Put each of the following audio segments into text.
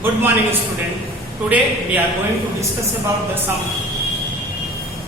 Good morning, student. Today we are going to discuss about some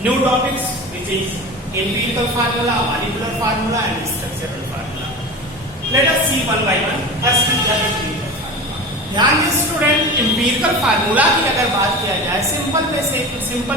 new topics, which is empirical formula, molecular formula, and structural formula. Let us see one by one. First is the empirical formula. ध्यान दें student, empirical formula की अगर बात किया जाए, simple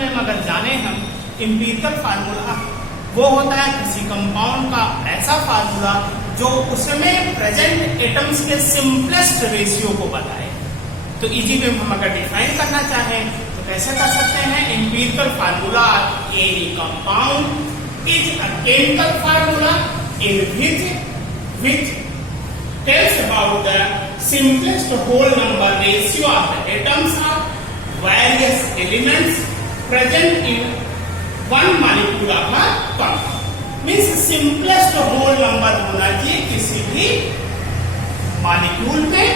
में अगर जाने हम, empirical formula वो होता है किसी कंपाउंड का ऐसा फार्मूला जो उसमें प्रेजेंट एटम्स के सिंपलेस्ट रेशियो को बताए। तो इजी वे हम अगर डिफाइन करना चाहें तो कैसे कर सकते हैं? Empirical formula any compound is a chemical formula in which tells about the simplest whole number ratio of the atoms of various elements present in one molecule of a compound। Means simplest whole number होना चाहिए किसी भी molecule में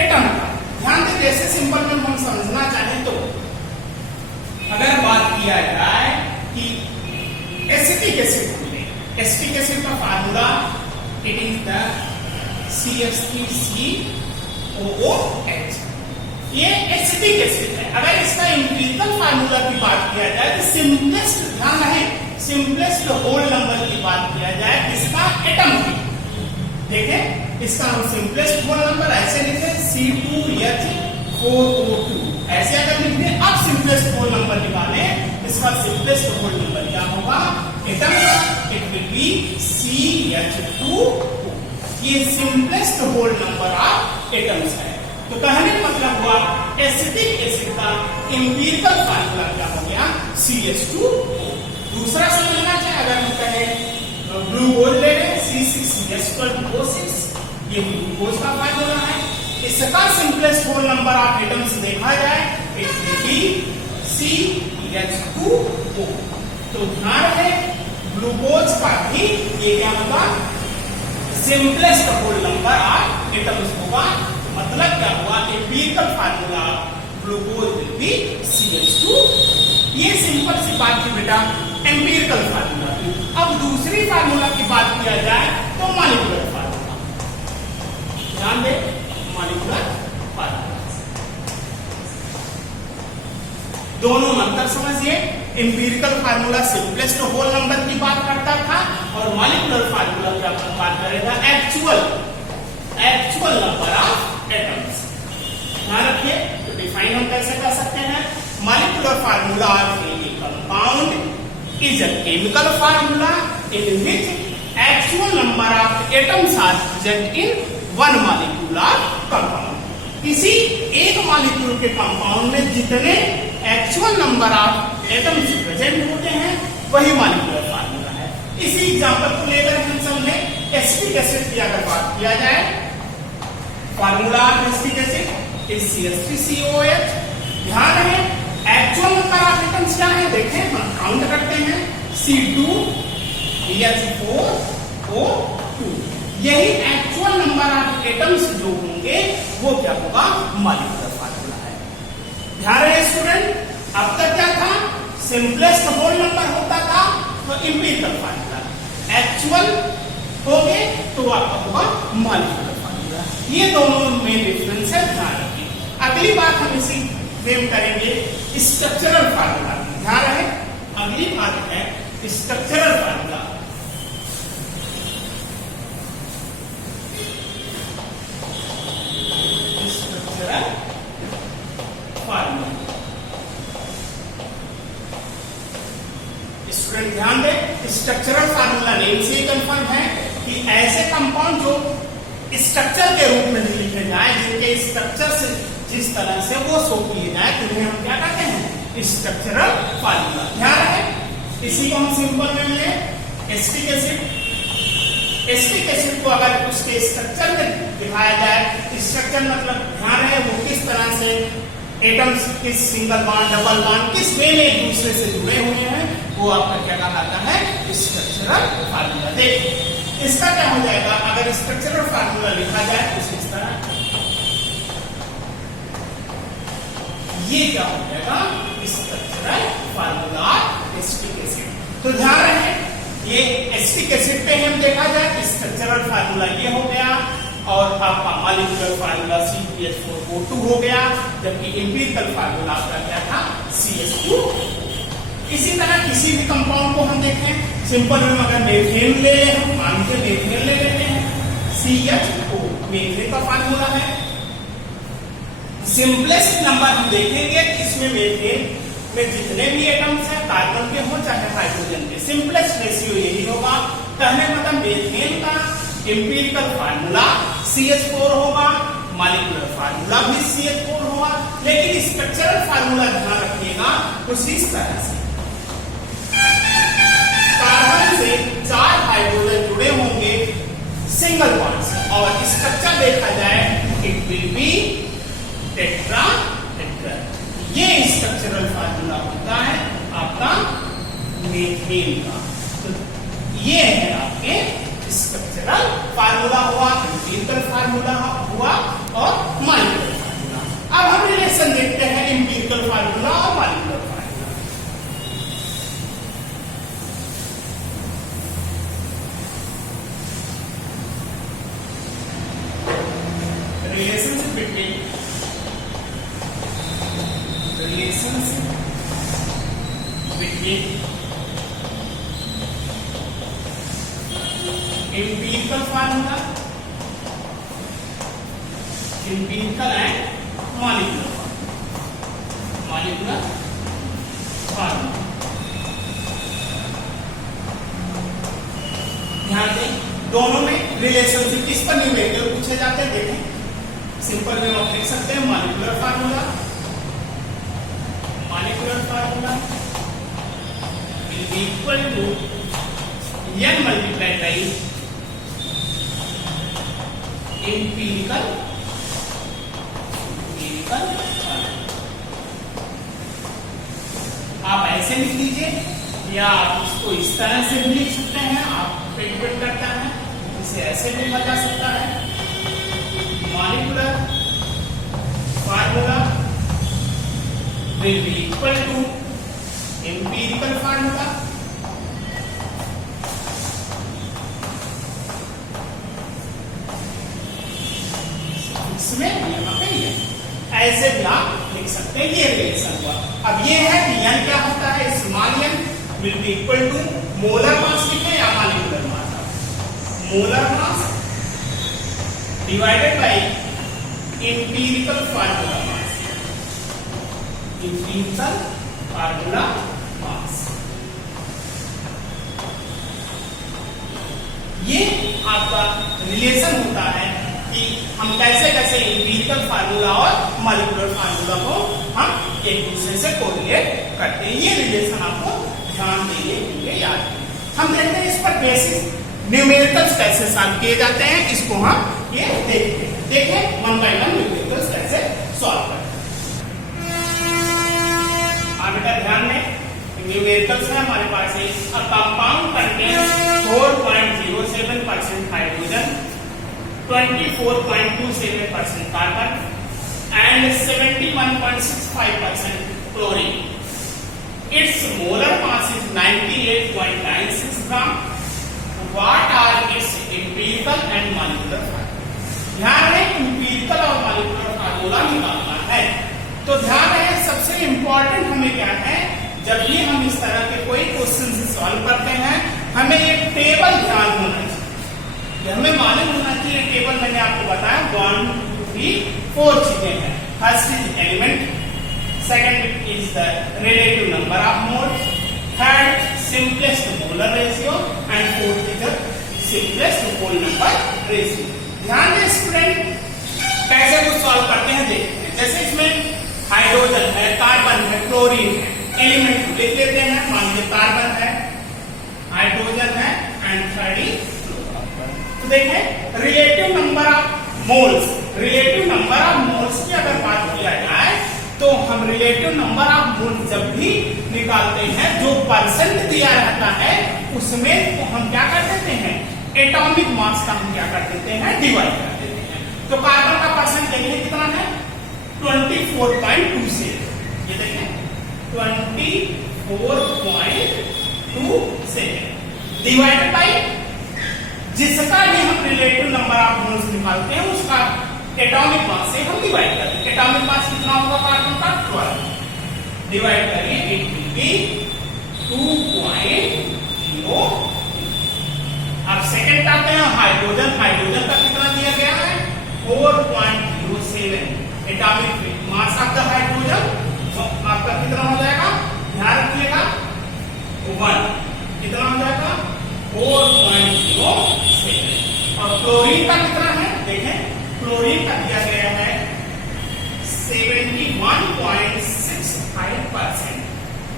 atom का। ध्यान दें, जैसे simple में हम समझना चाहें तो अगर बात किया जाए कि एसिटिक एसिड में, एसिटिक एसिड का formula it is the CH3COOH। ये एसिटिक एसिड है। अगर इसका एम्पिरिकल फार्मूला की बात किया जाए तो सिंपलेस्ट, ध्यान रहे, सिंपलेस्ट होल नंबर की बात किया जाए किसका? एटम की। देखें, इसका हम सिंपलेस्ट होल नंबर ऐसे लिखे C2H4O2, ऐसे अगर लिख दें। अब सिंपलेस्ट होल नंबर निकालें, इसका सिंपलेस्ट होल नंबर क्या होगा? एटम का इट विल बी CH2O। ये simplest whole number of atoms है। तो कहने का मतलब हुआ एसिटिक एसिड का एम्पिरिकल फार्मूला क्या हो गया? CH2O। दूसरा समझना चाहे, अगर हम कहें ग्लूकोज ले लें C6H12O6, ये ग्लूकोज का फार्मूला है। इसका simplest whole number of atoms देखा जाए इट विल बी CH2O। तो ध्यान रहे, ग्लूकोज का भी ये क्या होगा? Simplest whole number of atoms होगा। मतलब क्या हुआ? Empirical formula glucose will be CH2। ये सिंपल सी बात थी बेटा एम्पिरिकल फार्मूला की। अब दूसरी फार्मूला की बात किया जाए तो मॉलिक्यूलर फार्मूला। ध्यान दे, मॉलिक्यूलर फार्मूला दोनों अंतर समझिए। Empirical formula simplest whole number की बात करता था और मॉलिक्यूलर फार्मूला क्या बात करेगा? Actual number of atoms. ध्यान रखिए, तो डिफाइन हम कैसे कर सकते हैं? Molecular formula of any compound is a chemical formula in which actual number of atoms are present in one molecule of compound। किसी एक मॉलिक्यूल के कंपाउंड में जितने actual number of atoms present होते हैं वही मॉलिक्यूलर फार्मूला है। इसी एग्जांपल को लेकर हम समझे एसिटिक एसिड की अगर बात किया जाए, formula of acetic acid is CH3COOH। ध्यान रहे, एक्चुअल नंबर ऑफ एटम्स क्या है? देखें, हम काउंट करते हैं C2H4O2। यही एक्चुअल नंबर ऑफ एटम्स जो होंगे वो क्या होगा? मॉलिक्यूलर फार्मूला है। ध्यान रहे स्टूडेंट, अब तक क्या था? सिंपलेस्ट होल नंबर होता था तो एम्पिरिकल फार्मूला, एक्चुअल हो गए तो आपका होगा मॉलिक्यूलर फार्मूला। ये दोनों में डिफरेंस है, ध्यान रखिए। अगली बात हम इसी में करेंगे स्ट्रक्चरल फार्मूला। ध्यान रहे, अगली बात है structural formula. Structural formula student ध्यान दें, स्ट्रक्चरल फार्मूला नेम से ही कंफर्म है कि ऐसे कंपाउंड जो स्ट्रक्चर के रूप में लिखे जाए, जिनके स्ट्रक्चर से जिस तरह से वो शो किए जाए, तो हम क्या कहते हैं? Structural formula. ध्यान रहे, इसी को हम सिंपल में ले एसिटिक एसिड। एसिटिक एसिड को अगर उसके स्ट्रक्चर में दिखाया जाए, स्ट्रक्चर मतलब ध्यान रहे वो किस तरह से एटम्स किस सिंगल बॉन्ड, डबल बॉन्ड किस वे में एक दूसरे से जुड़े हुए हैं, वो आपका क्या कहलाता है? Structural formula. देखिए, इसका क्या हो जाएगा? अगर स्ट्रक्चरल फार्मूला लिखा जाए कुछ इस तरह, ये क्या हो जाएगा? Structural formula acetic acid. तो ध्यान रहे, ये एसिटिक एसिड पे हम देखा जाए स्ट्रक्चरल फार्मूला ये हो गया। और आपका मॉलिक्यूलर फार्मूला CH4O2 हो गया, जबकि एम्पिरिकल फार्मूला आपका क्या था CH2। इसी तरह किसी भी कंपाउंड को हम देखें, सिंपल में अगर मेथेन ले, हम मान के मेथेन ले लेते हैं, CH2 मेथेन का फार्मूला है। सिंपलेस्ट नंबर हम देखेंगे, इसमें मेथेन में जितने भी एटम्स हैं कार्बन के हो चाहे हाइड्रोजन के, सिंपलेस्ट रेशियो यही होगा। कहने मतलब मेथेन का एम्पिरिकल फार्मूला CH4 होगा, मॉलिक्यूलर फार्मूला भी CH4 होगा, लेकिन स्ट्रक्चरल फार्मूला ध्यान रखिएगा कुछ इस तरह से, कार्बन से 4 हाइड्रोजन जुड़े होंगे सिंगल बॉन्ड से, और स्ट्रक्चर देखा जाए इट विल बी टेट्राहेड्रल। ये स्ट्रक्चरल फार्मूला होता है आपका मेथेन का। तो ये है आपके स्ट्रक्चरल फार्मूला हुआ, एम्पिरिकल फार्मूला हुआ और मॉलिक्यूलर फार्मूला। अब हम रिलेशन देखते हैं एम्पिरिकल फार्मूला और molecular formula. Relationship between empirical formula, empirical and molecular formula। ध्यान दें, दोनों में रिलेशनशिप किस पर न्यूमेरिकल पूछे जाते हैं। देखें सिंपल में आप लिख सकते हैं molecular formula will be equal to n multiplied by empirical आप ऐसे लिख लीजिए या आप इसको इस तरह से भी लिख सकते हैं, आप पे डिपेंड करता है, इसे ऐसे भी लिखा जा सकता है। Molecular formula will be equal to empirical formula इसमें यहाँ पे ये ऐसे भी आप लिख सकते हैं। ये रिलेशन हुआ। अब ये है कि n क्या होता है, small n will be equal to molar mass लिखे या molecular mass, molar mass divided by empirical formula mass, empirical formula mass. ये आपका रिलेशन होता है कि हम कैसे कैसे एम्पिरिकल फार्मूला और मॉलिक्यूलर फार्मूला को हम एक दूसरे से कोरिलेट करते हैं। ये रिलेशन आपको ध्यान देंगे, याद रखिए। हम देखते हैं इस पर बेसिस न्यूमेरिकल्स कैसे सॉल्व किए जाते हैं, इसको हम ये देखते हैं। देखें वन बाय वन न्यूमेरिकल्स कैसे सॉल्व करते हैं। बेटा ध्यान में न्यूमेरिकल्स है हमारे पास है, a compound contains 4.07% hydrogen, 24.27% carbon and 71.65% chlorine. Its molar mass is 98.96 gram. What are its empirical and molecular formula? ध्यान रहे empirical और molecular formula निकालना है। तो ध्यान रहे सबसे इम्पोर्टेंट हमें क्या है, जब ये हम इस तरह के कोई क्वेश्चन से सॉल्व करते हैं हमें एक टेबल ध्यान होना चाहिए। हमें मालूम होना चाहिए टेबल, मैंने आपको बताया 1 2 3 4 चीजें हैं। First is element, second is the relative number of moles, third simplest molar ratio and fourth is the simplest whole number ratio. ध्यान दें स्टूडेंट, कैसे कुछ सॉल्व करते हैं देखते हैं। जैसे इसमें हाइड्रोजन है, कार्बन है, क्लोरीन है, एलिमेंट लिख लेते हैं। मान लीजिए कार्बन है, हाइड्रोजन है एंड थर्ड इज फ्लोरीन। तो देखें relative number of moles, relative number of moles की अगर बात किया जाए तो हम रिलेटिव नंबर ऑफ मोल्स जब भी निकालते हैं जो परसेंट दिया रहता है उसमें तो हम क्या कर देते हैं, एटॉमिक मास का हम क्या कर देते हैं, डिवाइड कर देते हैं। तो कार्बन का परसेंट देखिए कितना है 24.2 से, ये देखें 24.2 से डिवाइडेड बाई जिसका भी हम रिलेटिव नंबर ऑफ मोल्स निकालते हैं उसका एटॉमिक मास से हम डिवाइड करते हैं। एटॉमिक मास कितना होगा कार्बन का? 12 डिवाइड करिए, इट विल बी 2.0। अब सेकंड आते हैं हाइड्रोजन। हाइड्रोजन का कितना दिया गया है? 4.07 atomic mass of the hydrogen. आपका कितना हो जाएगा? ध्यान रखिएगा 1 कितना हो जाएगा? 4.07। और क्लोरीन का कितना है? देखें क्लोरीन का दिया गया है 71.65%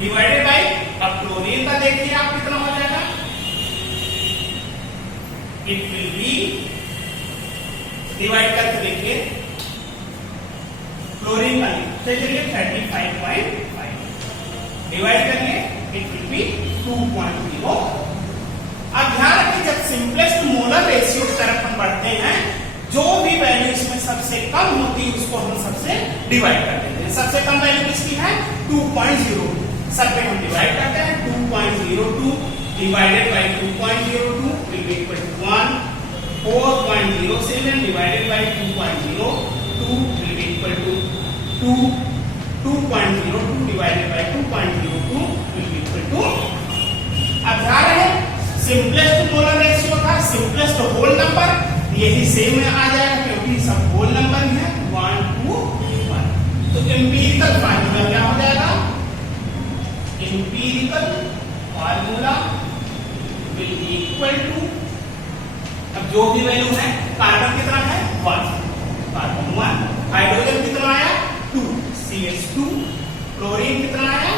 डिवाइडेड बाई, अब क्लोरीन का देखिए आप कितना हो जाएगा? इट विल बी, डिवाइड करके देखिए क्लोरीन का चलिए 35.5 डिवाइड करिए, इट विल बी 2.0। अब ध्यान रखिए जब सिंपलेस्ट मोलर रेशियो की तरफ हम बढ़ते हैं, जो भी वैल्यू इसमें सबसे कम होती है उसको हम सबसे डिवाइड कर देते हैं। सबसे कम वैल्यू किसकी है? 2.0। सब पे हम डिवाइड करते हैं। 2.02 divided by 2.02 will be equal to 1। 4.07 divided by 2.02 will be equal to 2। 2.02 divided by 2.02 will be equal to, अब ध्यान रहे सिंपलेस्ट मोलर रेशियो था, सिंपलेस्ट होल नंबर, यही सेम में आ जाएगा क्योंकि सब होल नंबर ही है 1 to 1। तो एम्पिरिकल फार्मूला क्या हो जाएगा? Empirical formula will be equal to, अब जो भी वैल्यू है, कार्बन कितना है? 1, कार्बन 1, हाइड्रोजन कितना आया? 2, CH2, क्लोरीन कितना आया?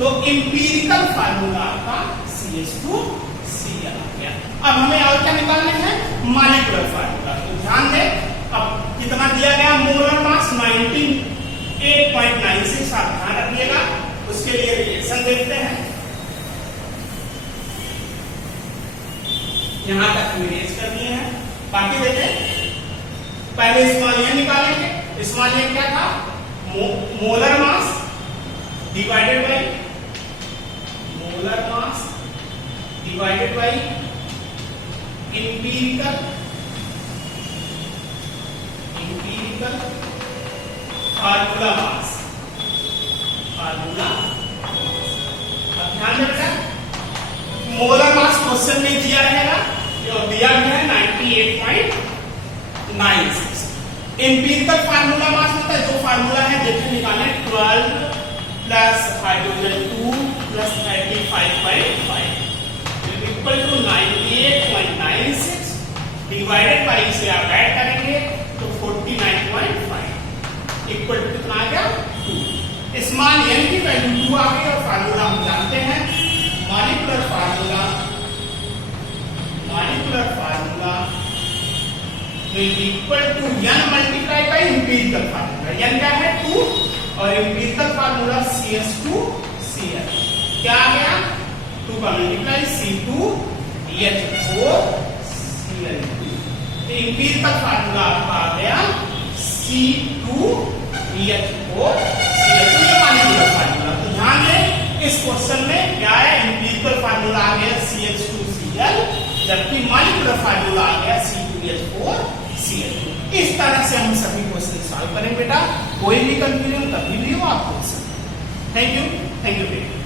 तो एम्पिरिकल फार्मूला आपका CH2Cl आ गया। अब हमें और क्या निकालने हैं? Molecular formula. तो ध्यान दें अब कितना दिया गया? Molar mass 98.96। आप ध्यान रखिएगा, उसके लिए रिएक्शन देखते हैं। यहां तक रिएक्ट कर दिए हैं, बाकी देखें। पहले स्मॉल एन निकालेंगे। स्मॉल एन क्या था? Molar mass divided by molar mass divided by empirical formula mass. अब ध्यान रखना मोलर मास क्वेश्चन में दिया रहेगा, दिया गया है 98.96। एम्पिरिकल फार्मूला मास होता है, जो फार्मूला है देखिए निकालें, 12 plus hydrogen 2 plus 35.5 equal to 98.96 divided by, इसे आप ऐड करेंगे तो 49.5 इक्वल टू कितना आ गया? 2। स्मॉल एन की वैल्यू 2 आ गई और फार्मूला हम जानते हैं molecular formula will be equal to n multiply by empirical formula. n क्या है? 2 और एम्पिरिकल फार्मूला CH2Cl क्या आ गया? 2 का मल्टीप्लाई C2H4Cl2। तो एम्पिरिकल फार्मूला आपका आ गया C2H4Cl2। ये मॉलिक्यूलर फार्मूला। तो ध्यान दें इस क्वेश्चन में क्या है? एम्पिरिकल फार्मूला आ गया CH2Cl, जबकि मॉलिक्यूलर फार्मूला आ गया C2H4Cl2। इस तरह से हम सभी क्वेश्चन सॉल्व करें बेटा। कोई भी कंफ्यूजन कभी भी हो आप पूछ सकते हैं। थैंक यू बेटा।